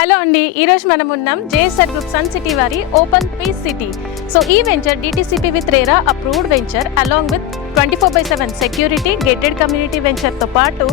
Hello అండి, ఈరోజు మనం ఉన్నాం జేఎస్ఆర్ గ్రూప్ సన్ సిటీ వారి ఓపెన్ పీస్ సిటీ. సో ఈ venture DTCP with RERA approved venture along with 24/7 security gated community వెంచర్తో పాటు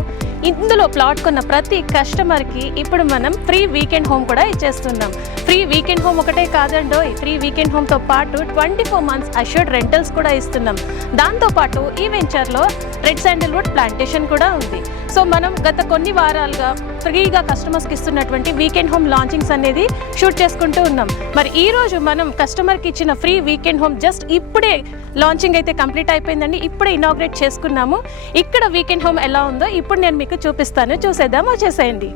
ఇందులో ప్లాట్ కొన్న ప్రతి కస్టమర్కి ఇప్పుడు మనం ఫ్రీ వీకెండ్ హోమ్ కూడా ఇచ్చేస్తున్నాం. ఫ్రీ వీకెండ్ హోమ్ ఒకటే కాదండో, ఫ్రీ వీకెండ్ హోమ్తో పాటు 24 months అష్యూర్డ్ రెంటల్స్ కూడా ఇస్తున్నాం. దాంతోపాటు ఈ వెంచర్లో రెడ్ శాండిల్వుడ్ ప్లాంటేషన్ కూడా ఉంది. సో మనం గత కొన్ని వారాలుగా ఫ్రీగా కస్టమర్స్కి ఇస్తున్నటువంటి వీకెండ్ హోమ్ లాంచింగ్స్ అనేది షూట్ చేసుకుంటూ ఉన్నాం. మరి ఈరోజు మనం కస్టమర్కి ఇచ్చిన ఫ్రీ వీకెండ్ హోమ్ జస్ట్ ఇప్పుడే లాంచింగ్ అయితే కంప్లీట్ అయిపోయిందండి. ఇప్పుడే ఇనాగ్రేట్ చేసుకున్నాము. ఇక్కడ వీకెండ్ హోమ్ ఎలా ఉందో ఇప్పుడు నేను మీకు చూపిస్తాను. చూసేద్దాం, వచ్చేసేయండి.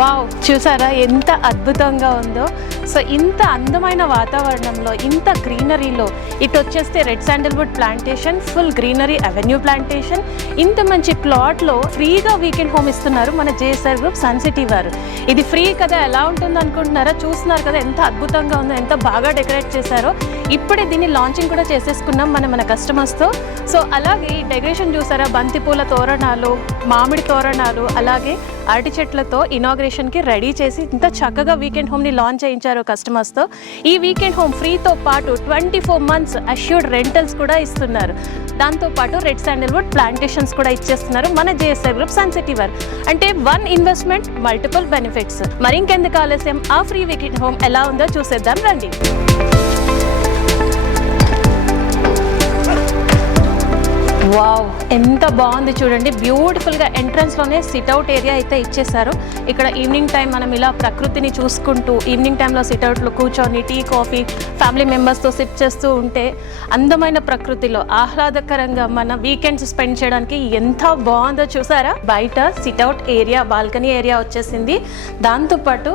వావ్, చూసారా ఎంత అద్భుతంగా ఉందో. సో ఇంత అందమైన వాతావరణంలో, ఇంత గ్రీనరీలో ఇటు వచ్చేస్తే red Sandalwood plantation, full greenery avenue plantation, ఇంత మంచి ప్లాట్లో ఫ్రీగా వీకెండ్ హోమ్ ఇస్తున్నారు మన జేఎస్ఆర్ గ్రూప్ సన్ సిటీ వారు. ఇది ఫ్రీ కదా, ఎలా ఉంటుందో అనుకుంటున్నారా? చూస్తున్నారు కదా ఎంత అద్భుతంగా ఉందో, ఎంత బాగా డెకరేట్ చేశారో. ఇప్పుడే దీన్ని లాంచింగ్ కూడా చేసేసుకున్నాం మన కస్టమర్స్తో. సో అలాగే ఈ డెకరేషన్ చూసారా, బంతిపూల తోరణాలు, మామిడి తోరణాలు, అలాగే అరటి చెట్లతో ఇనాగ్రేషన్కి రెడీ చేసి ఇంత చక్కగా వీకెండ్ హోమ్ని లాంచ్ చేయించారు కస్టమర్స్తో. ఈ వీకెండ్ హోమ్ ఫ్రీతో పాటు 24 months అష్యూర్డ్ రెంటల్స్ కూడా ఇస్తున్నారు. దాంతోపాటు రెడ్ శాండిల్వుడ్ ప్లాంటేషన్స్ కూడా ఇచ్చేస్తున్నారు మన జేఎస్ఆర్ గ్రూప్ సన్ సిటీ వారు. అంటే వన్ ఇన్వెస్ట్మెంట్, మల్టిపుల్ బెనిఫిట్స్. మరి ఇంకెందుకు ఆలస్యం, ఆ ఫ్రీ వీకెండ్ హోమ్ ఎలా ఉందో చూసేద్దాం రండి. వావ్, ఎంత బాగుంది చూడండి. బ్యూటిఫుల్గా ఎంట్రన్స్లోనే సిట్అవుట్ ఏరియా అయితే ఇచ్చేసారు. ఇక్కడ ఈవినింగ్ టైం మనం ఇలా ప్రకృతిని చూసుకుంటూ ఈవినింగ్ టైంలో సిట్అవుట్లో కూర్చొని టీ కాఫీ ఫ్యామిలీ మెంబర్స్తో సిప్ చేస్తూ ఉంటే అందమైన ప్రకృతిలో ఆహ్లాదకరంగా మన వీకెండ్స్ స్పెండ్ చేయడానికి ఎంత బాగుందో చూసారా. బయట సిట్అవుట్ ఏరియా, బాల్కనీ ఏరియా వచ్చేసింది. దాంతోపాటు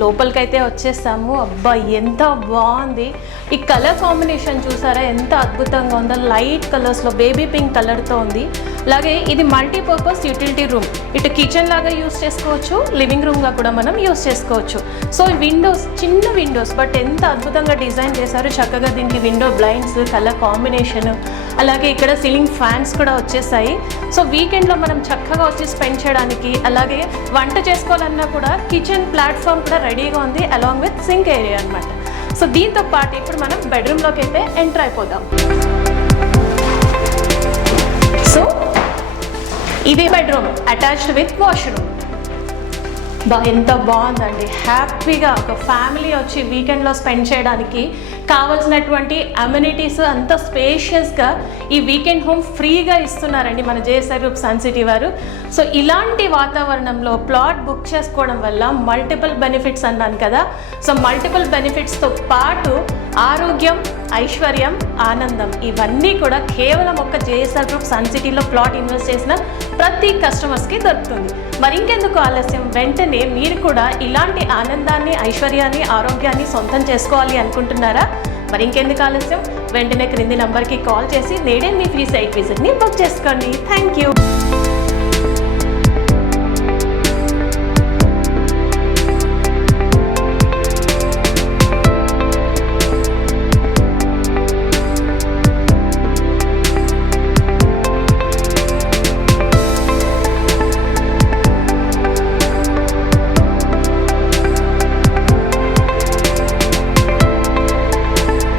లోపలికైతే వచ్చేసాము. అబ్బా ఎంత బాగుంది. ఈ కలర్ కాంబినేషన్ చూసారా ఎంత అద్భుతంగా ఉందో. లైట్ కలర్స్లో బేబీ పింక్ కలర్తో ఉంది. అలాగే ఇది మల్టీపర్పస్ యూటిలిటీ రూమ్. ఇటు కిచెన్ లాగా యూస్ చేసుకోవచ్చు, లివింగ్ రూమ్గా కూడా మనం యూస్ చేసుకోవచ్చు. సో విండోస్, చిన్న విండోస్, బట్ ఎంత అద్భుతంగా డిజైన్ చేశారు. చక్కగా దీనికి విండో బ్లైండ్స్, కలర్ కాంబినేషన్, అలాగే ఇక్కడ సీలింగ్ ఫ్యాన్స్ కూడా వచ్చేసాయి. సో వీకెండ్లో మనం చక్కగా వచ్చి స్పెండ్ చేయడానికి, అలాగే వంట చేసుకోవాలన్నా కూడా కిచెన్ ప్లాట్ఫామ్ కూడా రెడీగా ఉంది అలాంగ్ విత్ సింక్ ఏరియా అనమాట. సో దీంతో పాటు ఇప్పుడు మనం బెడ్రూమ్లోకి అయితే ఎంటర్ అయిపోదాం. సో ఇది బెడ్రూమ్ అటాచ్డ్ విత్ వాష్రూమ్. ఎంత బాగుందండి. హ్యాపీగా ఒక ఫ్యామిలీ వచ్చి వీకెండ్లో స్పెండ్ చేయడానికి కావాల్సినటువంటి అమ్యూనిటీస్ అంత స్పేషియస్గా ఈ వీకెండ్ హోమ్ ఫ్రీగా ఇస్తున్నారండి మన జేఎస్ఆర్ గ్రూప్ సన్ సిటీ వారు. సో ఇలాంటి వాతావరణంలో ప్లాట్ బుక్ చేసుకోవడం వల్ల మల్టిపుల్ బెనిఫిట్స్ అన్నాను కదా. సో మల్టిపుల్ బెనిఫిట్స్తో పాటు ఆరోగ్యం, ఐశ్వర్యం, ఆనందం, ఇవన్నీ కూడా కేవలం ఒక జేఎస్ఆర్ గ్రూప్ సన్ సిటీలో ప్లాట్ ఇన్వెస్ట్ చేసిన ప్రతి కస్టమర్స్కి దొరుకుతుంది. మరి ఇంకెందుకు ఆలస్యం, వెంటనే మీరు కూడా ఇలాంటి ఆనందాన్ని, ఐశ్వర్యాన్ని, ఆరోగ్యాన్ని సొంతం చేసుకోవాలి అనుకుంటున్నారా? మరి ఇంకెందుకు ఆలస్యం, వెంటనే క్రింది నంబర్కి కాల్ చేసి నేడే మీ ఫ్రీ సైట్ విజిట్ని బుక్ చేసుకోండి. Thank you.